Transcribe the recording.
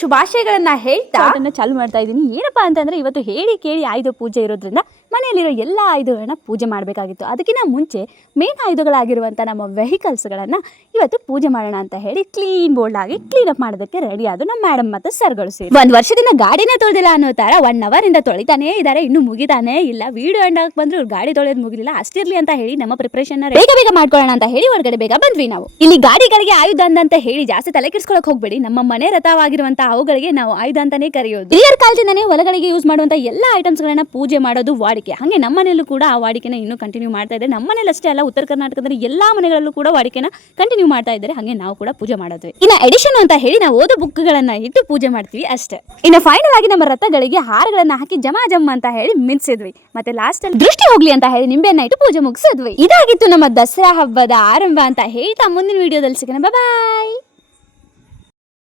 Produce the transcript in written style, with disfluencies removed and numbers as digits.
ಶುಭಾಶಯಗಳನ್ನ ಹೇಳ್ತಾ ಅದನ್ನ ಚಾಲು ಮಾಡ್ತಾ ಇದ್ದೀನಿ. ಏನಪ್ಪಾ ಅಂತಂದ್ರೆ ಇವತ್ತು ಹೇಳಿ ಕೇಳಿ ಆಯುಧ ಪೂಜೆ ಇರೋದ್ರಿಂದ ಮನೆಯಲ್ಲಿರೋ ಎಲ್ಲ ಆಯುಧಗಳನ್ನ ಪೂಜೆ ಮಾಡಬೇಕಾಗಿತ್ತು. ಅದಕ್ಕಿಂತ ಮುಂಚೆ ಮೇನ್ ಆಯುಧಗಳಾಗಿರುವಂಥ ನಮ್ಮ ವೆಹಿಕಲ್ಸ್ಗಳನ್ನು ಇವತ್ತು ಪೂಜೆ ಮಾಡೋಣ ಅಂತ ಹೇಳಿ ಕ್ಲೀನ್ ಬೋಲ್ಡ್ ಆಗಿ ಕ್ಲೀನ್ ಅಪ್ ಮಾಡೋದಕ್ಕೆ ರೆಡಿ ಆದ ನಮ್ಮ ಮೇಡಮ್ ಮತ್ತು ಸರ್ಗಳು ಸೇರಿ ಒಂದು ವರ್ಷದಿಂದ ಗಾಡಿನೇ ತೊಳೆದಿಲ್ಲ ಅನ್ನೋ ತರ 1 hour ಇಂದ ತೊಳಿತಾನೇ ಇದ್ದಾರೆ, ಇನ್ನೂ ಮುಗಿತಾನೇ ಇಲ್ಲ. ವಿಡಿಯೋ ಎಂಡ್ ಆಗಿ ಬಂದ್ರು ಗಾಡಿ ತೊಳೆಯೋದು ಮುಗಿಲಿಲ್ಲ. ಅಷ್ಟಿರ್ಲಿ ಅಂತ ಹೇಳಿ ನಮ್ಮ ಪ್ರಿಪರೇಷನ್ ಬೇಗ ಬೇಗ ಮಾಡ್ಕೊಳ್ಳೋಣ ಅಂತ ಹೇಳಿ ಹೊರಗಡೆ ಬೇಗ ಬಂದ್ವಿ ನಾವು. ಇಲ್ಲಿ ಗಾಡಿಗಳಿಗೆ ಆಯುಧ ಅಂತ ಹೇಳಿ ಜಾಸ್ತಿ ತಲೆ ಕೆಡಿಸ್ಕೊಳಕ್ ಹೋಗ್ಬೇಡಿ. ನಮ್ಮ ಮನೆ ರಥವಾಗಿರುವಂತಹ ಅವುಗಳಿಗೆ ನಾವು ಆಯುಧ ಅಂತಾನೆ ಕರೆಯೋದು. ಹಿರಿಯರ ಕಾಲದಿಂದನೇ ಹೊಲಗಳಿಗೆ ಯೂಸ್ ಮಾಡುವಂತ ಎಲ್ಲಾ ಐಟಮ್ಸ್ ಗಳನ್ನ ಪೂಜೆ ಮಾಡೋದು ವಾಡಿಕೆ. ಹಾಗೆ ನಮ್ಮ ಮನೆಯಲ್ಲೂ ಕೂಡ ಆ ವಾಡಿಕೆನ ಇನ್ನೂ ಕಂಟಿನ್ಯೂ ಮಾಡ್ತಾ ಇದ್ದಾರೆ. ನಮ್ಮ ಮನೇಲಿ ಅಷ್ಟೇ ಅಲ್ಲ, ಉತ್ತರ ಕರ್ನಾಟಕದಲ್ಲಿ ಎಲ್ಲಾ ಮನೆಗಳಲ್ಲೂ ಕೂಡ ವಾಡಿಕೆನ ಕಂಟಿನ್ಯೂ ಮಾಡ್ತಾ ಇದ್ದಾರೆ. ಹಾಗೆ ನಾವು ಕೂಡ ಪೂಜೆ ಮಾಡೋದ್ವಿ. ಇನ್ನ ಎಡಿಷನ್ ಅಂತ ಹೇಳಿ ನಾವು ಓದೋ ಬುಕ್ ಗಳನ್ನ ಇಟ್ಟು ಪೂಜೆ ಮಾಡ್ತೀವಿ ಅಷ್ಟೇ. ಇನ್ನು ಫೈನಲ್ ಆಗಿ ನಮ್ಮ ರಥಗಳಿಗೆ ಹಾರಗಳನ್ನ ಹಾಕಿ ಜಮ ಅಂತ ಹೇಳಿ ಮಿನ್ಸಿದ್ವಿ. ಮತ್ತೆ ಲಾಸ್ಟ್ ಅಲ್ಲಿ ದೃಷ್ಟಿ ಹೋಗ್ಲಿ ಅಂತ ಹೇಳಿ ನಿಂಬೆಯನ್ನ ಇಟ್ಟು ಪೂಜೆ ಮುಗಿಸಿದ್ವಿ. ಇದಾಗಿತ್ತು ನಮ್ಮ ದಸರಾ ಹಬ್ಬದ ಆರಂಭ ಅಂತ ಹೇಳ್ತಾ ಮುಂದಿನ ವಿಡಿಯೋದಲ್ಲಿ ಸಿಗೋಣ. ಬಾಯ್.